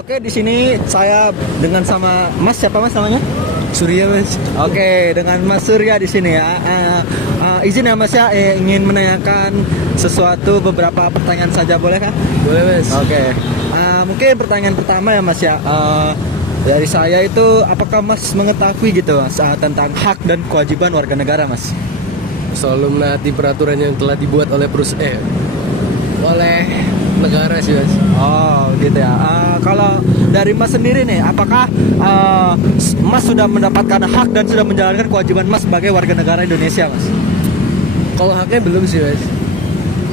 Oke, di sini saya dengan sama Mas, siapa Mas namanya? Surya, Mas. Oke, dengan Mas Surya di sini ya. Izin ya Mas ya, ingin menanyakan sesuatu beberapa pertanyaan saja, boleh kah? Boleh, Mas. Oke. Mungkin pertanyaan pertama ya Mas ya. Dari saya itu, apakah Mas mengetahui gitu Mas tentang hak dan kewajiban warga negara Mas? Selalu menaati peraturan yang telah dibuat oleh oleh negara sih, Mas. Oh gitu ya. Kalau dari Mas sendiri nih, apakah Mas sudah mendapatkan hak dan sudah menjalankan kewajiban Mas sebagai warga negara Indonesia Mas? Kalau haknya belum sih, Mas.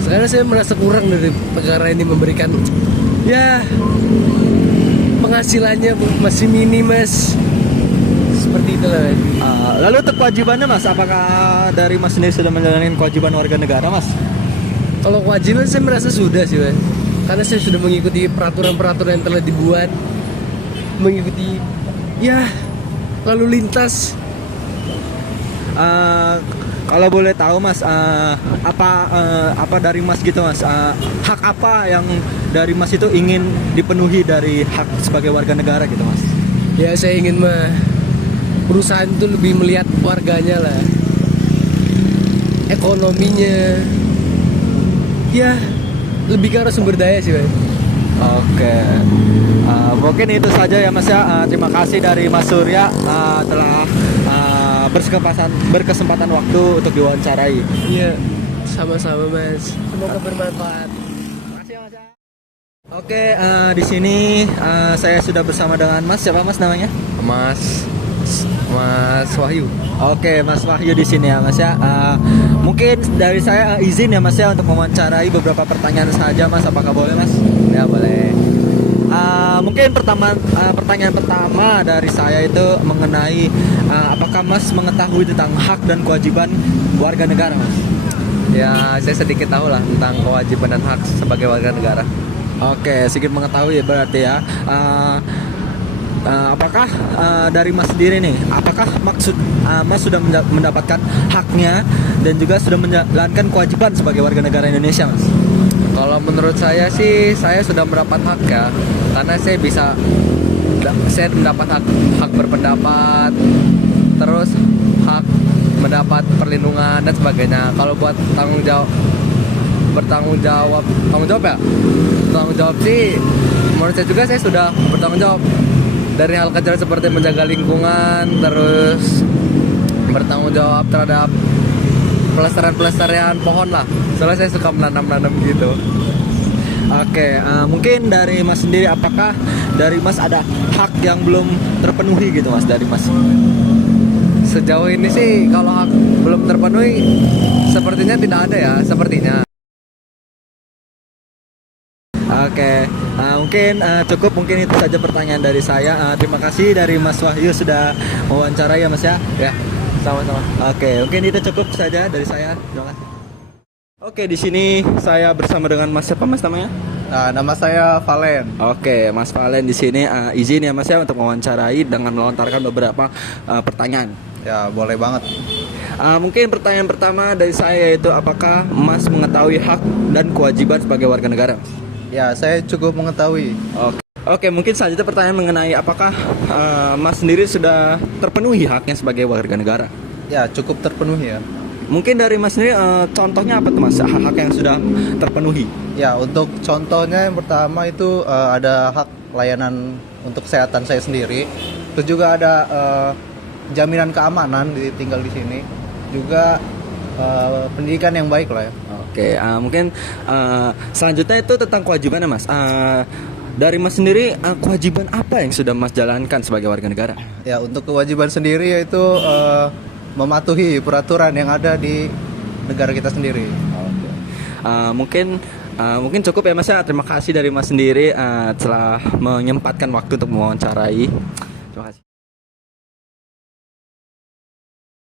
Sekarang saya merasa kurang dari negara ini memberikan, ya, penghasilannya masih minim, Mas. Seperti itulah, Mas. Lalu untuk kewajibannya Mas, apakah dari Mas sendiri sudah menjalankan kewajiban warga negara Mas? Kalau kewajiban saya merasa sudah sih, Mas. Karena saya sudah mengikuti peraturan-peraturan yang telah dibuat, mengikuti, ya, lalu lintas. Kalau boleh tahu Mas, apa dari Mas gitu Mas, hak apa yang dari Mas itu ingin dipenuhi dari hak sebagai warga negara gitu Mas? Ya, saya ingin perusahaan itu lebih melihat warganya lah, ekonominya, ya, lebih ke arah sumber daya sih, Mas. Oke, mungkin itu saja ya Mas ya. Terima kasih dari Mas Surya telah berkesempatan waktu untuk diwawancarai. Iya, sama-sama, Mas. Semoga bermanfaat. Makasih ya Mas ya. Oke, di sini saya sudah bersama dengan Mas, siapa Mas namanya? Mas Wahyu. Oke, Mas Wahyu di sini ya Mas ya. Mungkin dari saya izin ya Mas ya untuk mewawancarai beberapa pertanyaan saja Mas, apakah boleh Mas? Ya, boleh. Mungkin pertanyaan pertama dari saya itu mengenai apakah Mas mengetahui tentang hak dan kewajiban warga negara Mas? Ya, saya sedikit tahu lah tentang kewajiban dan hak sebagai warga negara. Oke, sedikit mengetahui berarti ya. Apakah dari Mas sendiri nih, apakah maksud Mas sudah mendapatkan haknya dan juga sudah menjalankan kewajiban sebagai warga negara Indonesia Mas? Kalau menurut saya sih, saya sudah mendapat hak ya, karena saya mendapat hak berpendapat, terus hak mendapat perlindungan dan sebagainya. Kalau buat tanggung jawab sih, menurut saya juga saya sudah bertanggung jawab dari hal kecil seperti menjaga lingkungan, terus bertanggung jawab terhadap pelestarian pohon lah. Soalnya saya suka menanam gitu. Oke, mungkin dari Mas sendiri, apakah dari Mas ada hak yang belum terpenuhi gitu Mas dari Mas? Sejauh ini sih kalau hak belum terpenuhi sepertinya tidak ada ya, sepertinya. Oke, mungkin mungkin itu saja pertanyaan dari saya. Terima kasih dari Mas Wahyu sudah mewawancara ya Mas ya. Ya, sama-sama. Oke, mungkin itu cukup saja dari saya. Terima kasih. Oke, di sini saya bersama dengan Mas, siapa Mas namanya? Nama saya Valen. Oke, Mas Valen di sini izin ya Mas ya untuk mewawancarai dengan melontarkan beberapa pertanyaan. Ya, boleh banget. Mungkin pertanyaan pertama dari saya itu, apakah Mas mengetahui hak dan kewajiban sebagai warga negara? Ya, saya cukup mengetahui. Oke, mungkin selanjutnya pertanyaan mengenai apakah Mas sendiri sudah terpenuhi haknya sebagai warga negara? Ya, cukup terpenuhi ya. Mungkin dari Mas sendiri contohnya apa tuh Mas, hak-hak yang sudah terpenuhi? Ya, untuk contohnya yang pertama itu ada hak layanan untuk kesehatan saya sendiri. Terus juga ada jaminan keamanan tinggal di sini. Juga pendidikan yang baik lah ya. Oke, mungkin selanjutnya itu tentang kewajibannya Mas. Dari Mas sendiri, kewajiban apa yang sudah Mas jalankan sebagai warga negara? Ya, untuk kewajiban sendiri yaitu mematuhi peraturan yang ada di negara kita sendiri. Oke. Mungkin cukup ya Mas ya. Terima kasih dari Mas sendiri telah menyempatkan waktu untuk mewawancarai. Terima kasih.